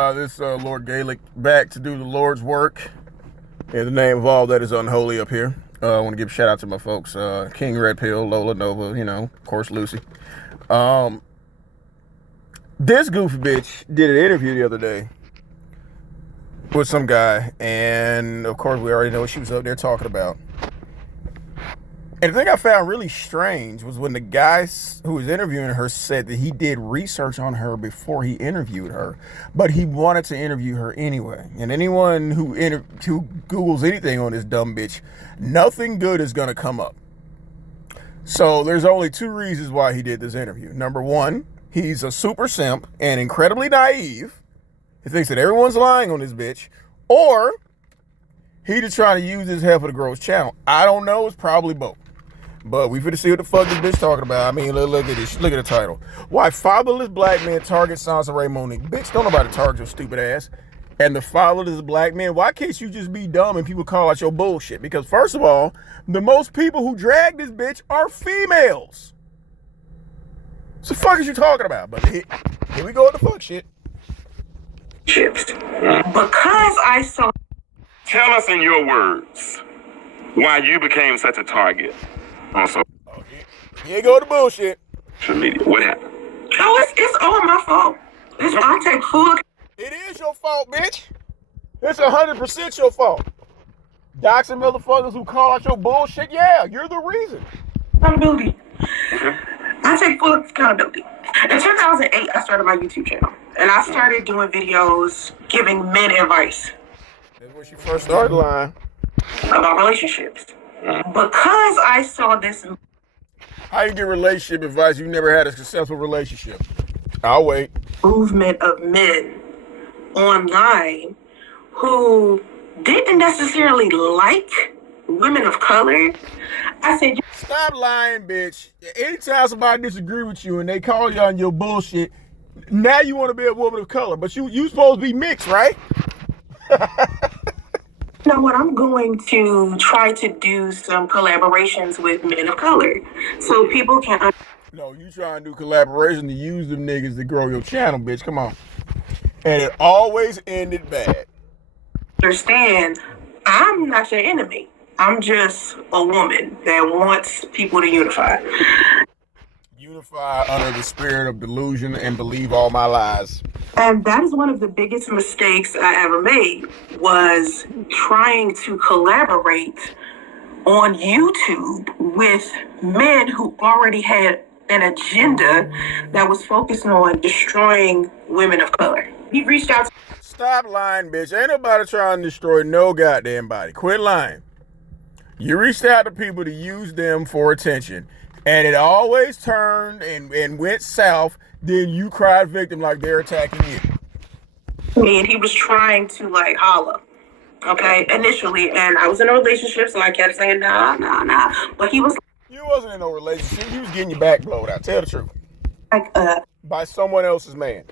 This Lord Gaelic back to do the Lord's work in the name of all that is unholy up here. I want to give a shout out to my folks, King Red Pill, Lola Nova, of course Lucy. This goofy bitch did an interview the other day with some guy, and of course we already know what she was up there talking about. And the thing I found really strange was when the guy who was interviewing her said that he did research on her before he interviewed her, but he wanted to interview her anyway. And anyone who Googles anything on this dumb bitch, nothing good is going to come up. So there's only two reasons why he did this interview. Number one, he's a super simp and incredibly naive. He thinks that everyone's lying on this bitch. Or he just trying to use his head for the gross channel. I don't know. It's probably both. But we finna see what the fuck this bitch talking about. I mean, look at this. Look at the title. Why fatherless black men target Soncerae Monique. Bitch, don't nobody target your stupid ass. And the fatherless black men, why can't you just be dumb and people call out your bullshit? Because first of all, the most people who drag this bitch are females. So the fuck is you talking about? But here we go with the fuck shit. Because I saw... Tell us in your words why you became such a target. Also, here you go to bullshit. Social media. What happened? No, it's all my fault. I take full... It is your fault, bitch. It's 100% your fault. Doxing motherfuckers who call out your bullshit, yeah, you're the reason. Accountability. I take full accountability. In 2008, I started my YouTube channel. And I started doing videos giving men advice. That's where she first started lying. About relationships. Because I saw this... How you get relationship advice? You never had a successful relationship. I'll wait. Movement of men online who didn't necessarily like women of color. I said... Stop lying, bitch. Anytime somebody disagree with you and they call you on your bullshit, now you want to be a woman of color. But you supposed to be mixed, right? You know what? I'm going to try to do some collaborations with men of color so people can... No, you trying to do collaboration to use them niggas to grow your channel, bitch. Come on. And it always ended bad. Understand, I'm not your enemy. I'm just a woman that wants people to unify. Unify under the spirit of delusion and believe all my lies. And that is one of the biggest mistakes I ever made, was trying to collaborate on YouTube with men who already had an agenda that was focused on destroying women of color. He reached out to... Stop lying, bitch. Ain't nobody trying to destroy no goddamn body. Quit lying. You reached out to people to use them for attention, and it always turned and went south. Then you cried victim like they're attacking you. And he was trying to holler, okay, initially. And I was in a relationship, so I kept saying, nah. But he was... You wasn't in no relationship. You was getting your back blowed out. Tell the truth. like by someone else's man.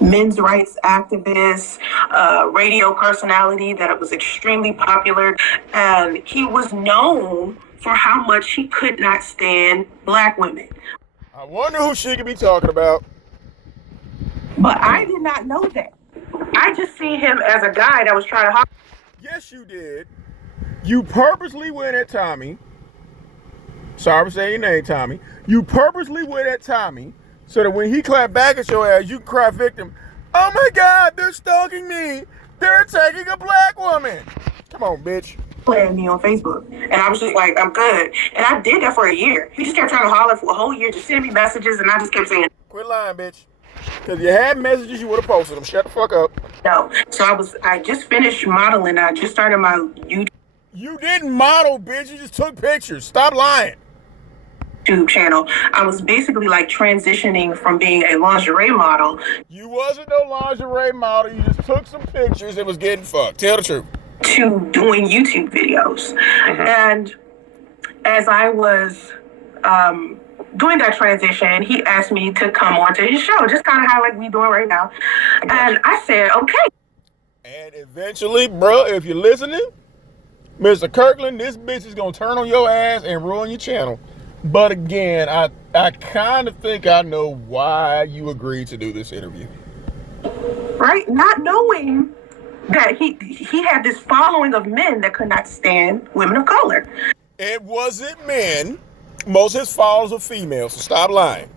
Men's rights activist, radio personality that was extremely popular. And he was known for how much he could not stand black women. I wonder who she could be talking about. But I did not know that. I just see him as a guy that was trying to... Yes, you did. You purposely went at Tommy. Sorry for saying your name, Tommy. You purposely went at Tommy so that when he clapped back at your ass, you can cry victim. Oh my God, they're stalking me. They're attacking a black woman. Come on, bitch. Playing me on Facebook. And I was just like, I'm good. And I did that for a year. He just kept trying to holler for a whole year, just sending me messages, and I just kept saying... Quit lying, bitch. Because if you had messages, you would have posted them. Shut the fuck up. No. So I just finished modeling. I just started my YouTube... You didn't model, bitch. You just took pictures. Stop lying. YouTube channel. I was basically transitioning from being a lingerie model. You wasn't no lingerie model. You just took some pictures and was getting fucked. Tell the truth. To doing YouTube videos. And as I was doing that transition, he asked me to come onto his show, just kind of how we doing right now. And I said, okay. And eventually, bro, if you're listening, Mr. Kirkland, this bitch is going to turn on your ass and ruin your channel. But again, I kind of think I know why you agreed to do this interview. right? Not knowing that he had this following of men that could not stand women of color. It wasn't men. Most of his followers are females, so stop lying.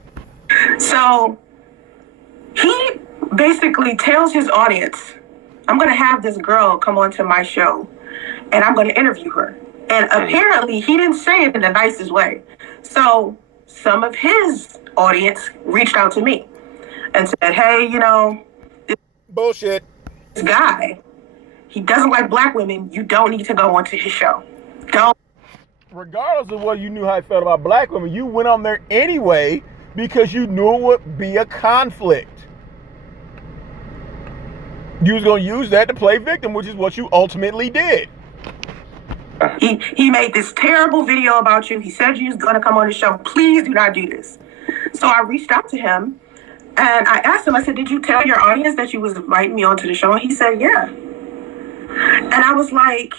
So he basically tells his audience, I'm going to have this girl come onto my show and I'm going to interview her. And apparently he didn't say it in the nicest way. So some of his audience reached out to me and said, hey, you know, bullshit. This guy, he doesn't like black women. You don't need to go onto his show. Don't. Regardless of what you knew how I felt about black women, you went on there anyway because you knew it would be a conflict. You was going to use that to play victim, which is what you ultimately did. He made this terrible video about you. He said you was going to come on the show. Please do not do this. So I reached out to him and I asked him, I said, did you tell your audience that you was inviting me onto the show? And he said, yeah. And I was like,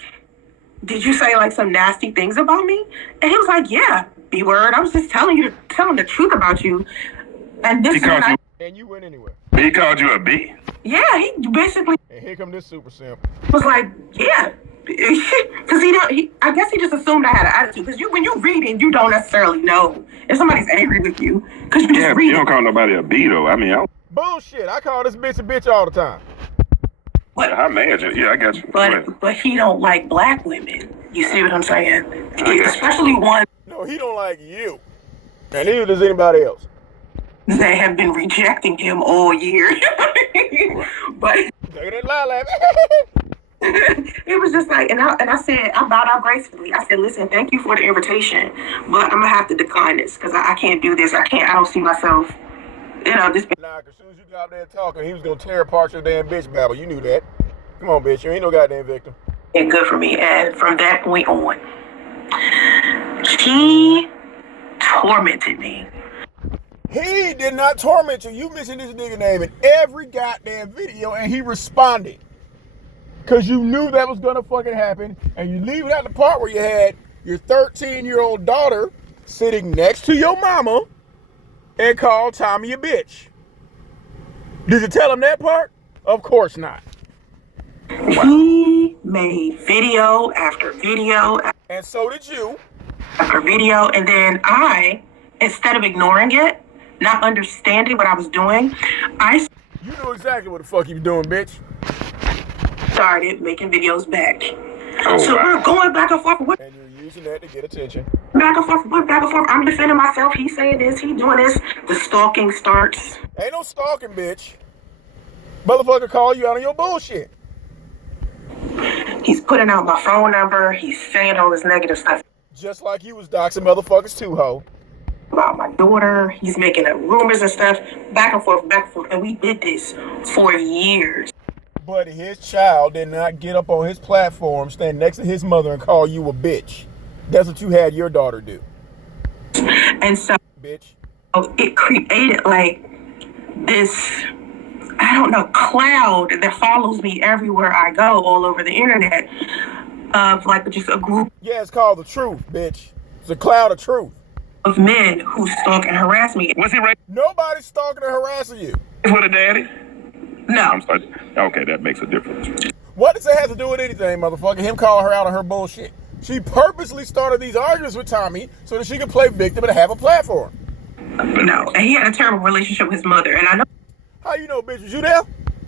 did you say like some nasty things about me? And he was like, yeah, B word. I was just telling the truth about you. And this and you went anywhere. He called you a B? Yeah, he basically. And here come this super simp. Was like, yeah. Because I guess he just assumed I had an attitude. Because when you're reading, you don't necessarily know if somebody's angry with you. Because you just read. You don't call nobody a B though. I mean, bullshit. I call this bitch a bitch all the time. But, I imagine. Yeah, I got you. But he don't like black women. You see what I'm saying? Especially one. No, he don't like you. And neither does anybody else. They have been rejecting him all year. But look at that lilac. it was just like, and I said, I bowed out gracefully. I said, listen, thank you for the invitation, but I'm gonna have to decline this because I can't do this. I don't see myself, this. Nah, as soon as you got there talking, he was gonna tear apart your damn bitch babble. You knew that. Come on, bitch, you ain't no goddamn victim. And good for me. And from that point on, he tormented me. He did not torment you. You mentioned this nigga name in every goddamn video, and he responded. Because you knew that was going to fucking happen, and you leave it out the part where you had your 13-year-old daughter sitting next to your mama and called Tommy a bitch. Did you tell him that part? Of course not. He made video after video. And so did you. After video, and then I, instead of ignoring it, not understanding what I was doing, You know exactly what the fuck you doing, bitch. Started making videos back. Oh, so wow. we're going back and forth. And you're using that to get attention. Back and forth. I'm defending myself. He's saying this. He's doing this. The stalking starts. Ain't no stalking, bitch. Motherfucker call you out on your bullshit. He's putting out my phone number. He's saying all this negative stuff. Just like you was doxing motherfuckers too, ho. About my daughter. He's making up rumors and stuff. Back and forth. And we did this for years. But his child did not get up on his platform, stand next to his mother and call you a bitch. That's what you had your daughter do. And so, bitch, it created like this, I don't know, cloud that follows me everywhere I go, all over the internet, of like just a group. Yeah, it's called the truth, bitch. It's a cloud of truth. Of men who stalk and harass me. Was he right? Nobody's stalking or harassing you. With a daddy? No. I'm sorry. Okay, that makes a difference. What does that have to do with anything, motherfucker? Him calling her out on her bullshit. She purposely started these arguments with Tommy so that she could play victim and have a platform. No, and he had a terrible relationship with his mother. And I know. How you know, bitch? Was you there?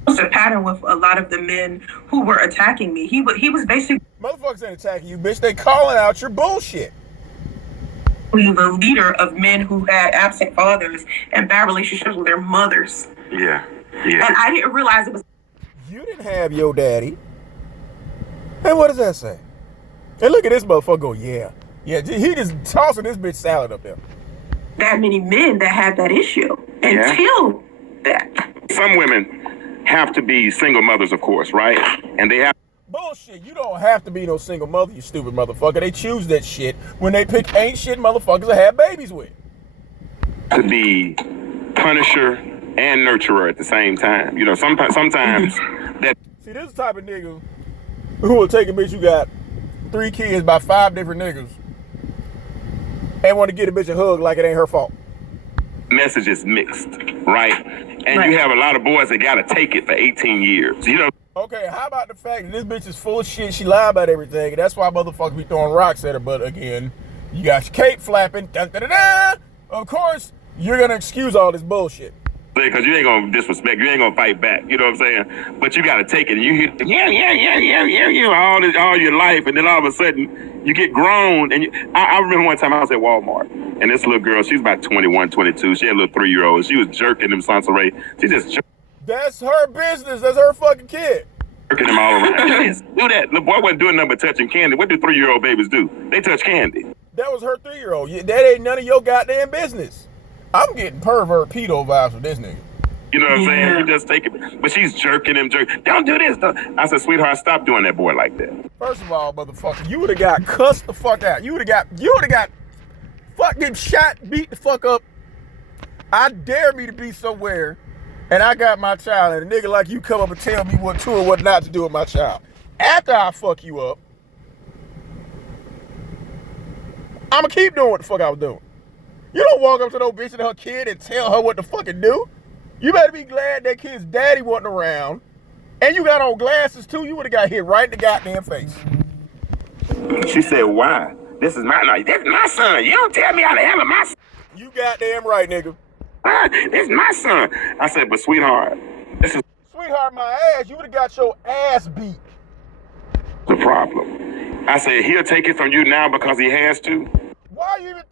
It's a pattern with a lot of the men who were attacking me. He was basically. Motherfuckers ain't attacking you, bitch. They calling out your bullshit. The leader of men who had absent fathers and bad relationships with their mothers. Yeah. And I didn't realize it was. You didn't have your daddy. And what does that say? And look at this motherfucker go, yeah. Yeah, he just tossing this bitch salad up there. That many men that had that issue until that. Some women have to be single mothers, of course, right? And they have. Bullshit. You don't have to be no single mother, you stupid motherfucker. They choose that shit when they pick ain't shit motherfuckers to have babies with. To be punisher and nurturer at the same time. You know, sometimes that. See, this is the type of nigga who will take a bitch who got 3 kids by 5 different niggas and want to get a bitch a hug like it ain't her fault. message is mixed, right? And you have a lot of boys that gotta take it for 18 years. You know. Okay, how about the fact that this bitch is full of shit? She lied about everything, and that's why motherfuckers be throwing rocks at her. But again, you got your cape flapping. Dun, dun, dun, dun. Of course, you're gonna excuse all this bullshit. Because you ain't gonna disrespect, you ain't gonna fight back. You know what I'm saying? But you gotta take it. And you hear all your life, and then all of a sudden you get grown. And I remember one time I was at Walmart, and this little girl, she's about 21, 22. She had a little 3-year-old. She was jerking them Soncerae. She just That's her business. That's her fucking kid. jerking them all around. Do that. The boy wasn't doing nothing but touching candy. What do 3-year-old babies do? They touch candy. That was her 3-year-old. That ain't none of your goddamn business. I'm getting pervert pedo vibes with this nigga. You know what I'm saying? You just take it. But she's jerking him. Don't do this. I said, sweetheart, stop doing that boy like that. First of all, motherfucker, you would have got cussed the fuck out. You would have got fucking shot, beat the fuck up. I dare me to be somewhere, and I got my child, and a nigga like you come up and tell me what to or what not to do with my child. After I fuck you up, I'ma keep doing what the fuck I was doing. You don't walk up to no bitch and her kid and tell her what to fucking do. You better be glad that kid's daddy wasn't around. And you got on glasses too. You would have got hit right in the goddamn face. She said, why? This is my son. You don't tell me how to handle my son. You goddamn right, nigga. This is my son. I said, but sweetheart, this is Sweetheart, my ass, you would have got your ass beat. the problem. I said, he'll take it from you now because he has to. Why are you even...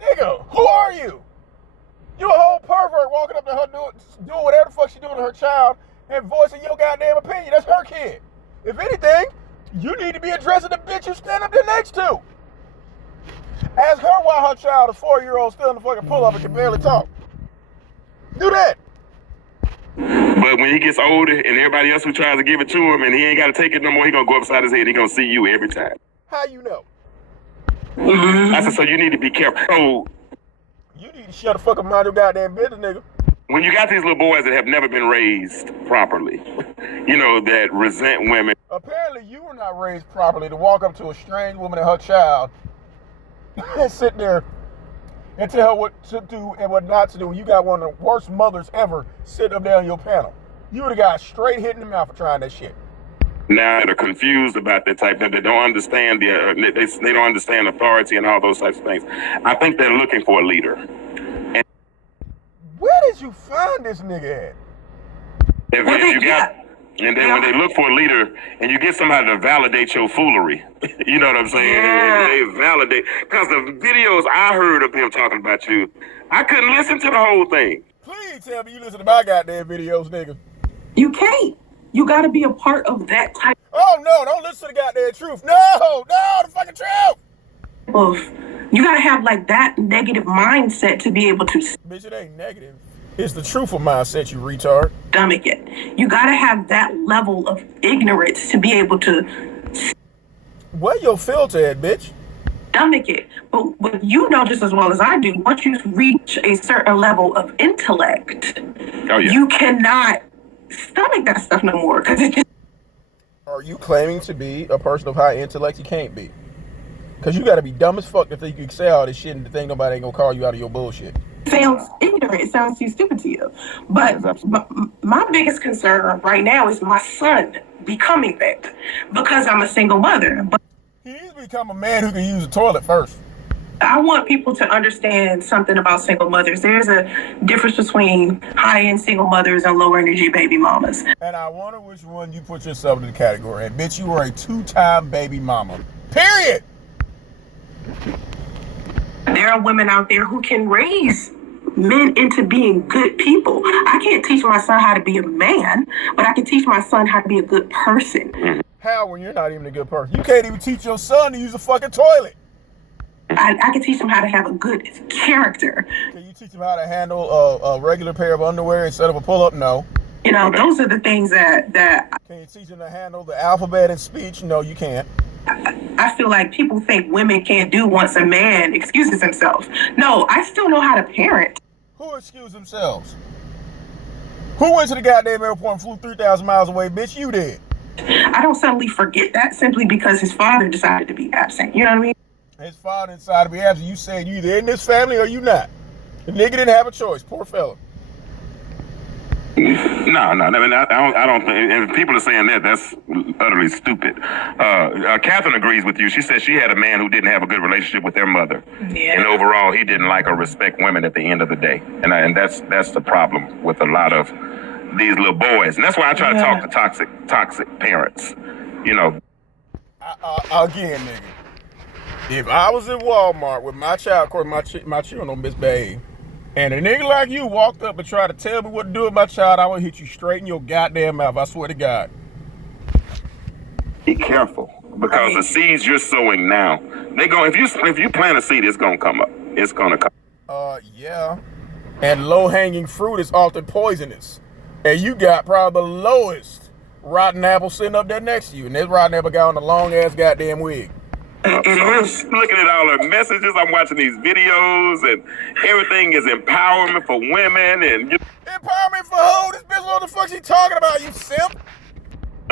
Nigga, who are you? You a whole pervert walking up to her doing whatever the fuck she doing to her child and voicing your goddamn opinion. That's her kid. If anything, you need to be addressing the bitch you stand up there next to. Ask her why her child, a 4-year-old, still in the fucking pull-up and can barely talk. Do that. But when he gets older and everybody else who tries to give it to him and he ain't got to take it no more, he going to go upside his head. He going to see you every time. How you know? I said, so you need to be careful. So You need to shut the fuck up, mind your goddamn business, nigga. when you got these little boys that have never been raised properly, you know, that resent women. Apparently, you were not raised properly to walk up to a strange woman and her child and sit there and tell her what to do and what not to do. You got one of the worst mothers ever sitting up there on your panel. You would have got straight hit in the mouth for trying that shit. Now they're confused about that type of thing. They don't understand they don't understand authority and all those types of things. I think they're looking for a leader. And Where did you find this nigga at? and then when they look for a leader and you get somebody to validate your foolery, you know what I'm saying? Yeah. They validate, because the videos I heard of them talking about you, I couldn't listen to the whole thing. Please tell me you listen to my goddamn videos, nigga. You can't. You got to be a part of that type Oh no, don't listen to the goddamn truth. No, the fucking truth. of. You got to have like that negative mindset to be able to Bitch, it ain't negative. It's the truthful mindset, you retard. stomach it. You got to have that level of ignorance to be able to Where your filter at, bitch? stomach it. But what you know just as well as I do, once you reach a certain level of intellect, Oh yeah. you cannot stomach that stuff no more because it just Are you claiming to be a person of high intellect? You can't be. Because you got to be dumb as fuck to think you can say all this shit and to think nobody ain't going to call you out of your bullshit. sounds ignorant. It sounds too stupid to you. But my biggest concern right now is my son becoming that because I'm a single mother. But He needs to become a man who can use the toilet first. I want people to understand something about single mothers. There's a difference between high-end single mothers and low-energy baby mamas. And I wonder which one you put yourself in the category. And bitch, you are a 2-time baby mama. Period. There are women out there who can raise men into being good people. I can't teach my son how to be a man, but I can teach my son how to be a good person. How when you're not even a good person? You can't even teach your son to use a fucking toilet. I can teach him how to have a good character. Can you teach him how to handle a regular pair of underwear instead of a pull-up? No. You know, those are the things that Can you teach him to handle the alphabet and speech? No, you can't. I feel like people think women can't do once a man excuses himself. No, I still know how to parent. Who excused themselves? Who went to the goddamn airport and flew 3,000 miles away? Bitch, you did. I don't suddenly forget that simply because his father decided to be absent. You know what I mean? His father decided to be absent. You said you either in this family or you not. The nigga didn't have a choice. Poor fella. No. I mean, I don't think. And people are saying that's utterly stupid. Catherine agrees with you. She says she had a man who didn't have a good relationship with their mother, and overall, he didn't like or respect women at the end of the day. And that's the problem with a lot of these little boys. And that's why I try to talk to toxic parents. You know. Again, nigga. If I was in Walmart with my child, of course my children don't misbehave, and a nigga like you walked up and tried to tell me what to do with my child, I would hit you straight in your goddamn mouth. I swear to God. Be careful, because the seeds you're sowing now, they go. If you plant a seed, it's gonna come up. It's gonna come. Yeah. And low-hanging fruit is often poisonous, and you got probably the lowest rotten apple sitting up there next to you, and this rotten apple got on a long ass goddamn wig. It is. Looking at all the messages, I'm watching these videos, and everything is empowerment for women, and empowerment for who? This bitch, what the fuck she talking about, you simp?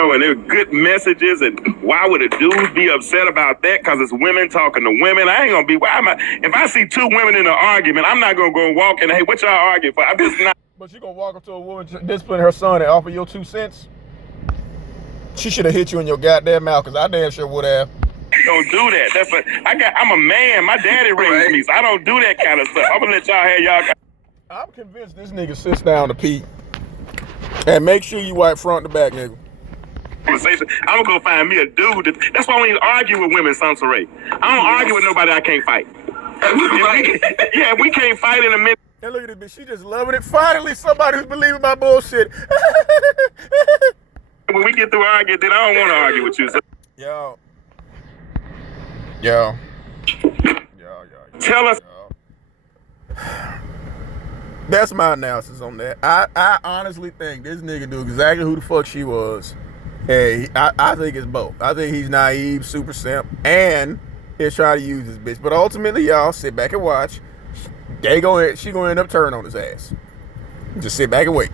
and they're good messages. And why would a dude be upset about that? Because it's women talking to women. I ain't gonna be. Why am I? If I see two women in an argument, I'm not gonna go walk and hey, what y'all arguing for? I'm just not. But you gonna walk up to a woman disciplining her son and offer your 2 cents? She should have hit you in your goddamn mouth, because I damn sure would have. Don't do that. I'm a man. My daddy raised me, so I don't do that kind of stuff. I'm gonna let y'all have y'all. I'm convinced this nigga sits down to pee. And make sure you wipe front to back, nigga. Conversation. I'm gonna go find me a dude. That's why I don't even argue with women, Soncerae. I don't argue with nobody I can't fight. If we can't fight in a minute. And look at this bitch. She just loving it. Finally, somebody who's believing my bullshit. When we get through arguing, then I don't want to argue with you. So. Yo. Tell us. That's my analysis on that. I honestly think this nigga knew exactly who the fuck she was. Hey, I think it's both. I think he's naive, super simp, and he'll try to use this bitch. But ultimately, y'all sit back and watch. She gonna end up turning on his ass. Just sit back and wait.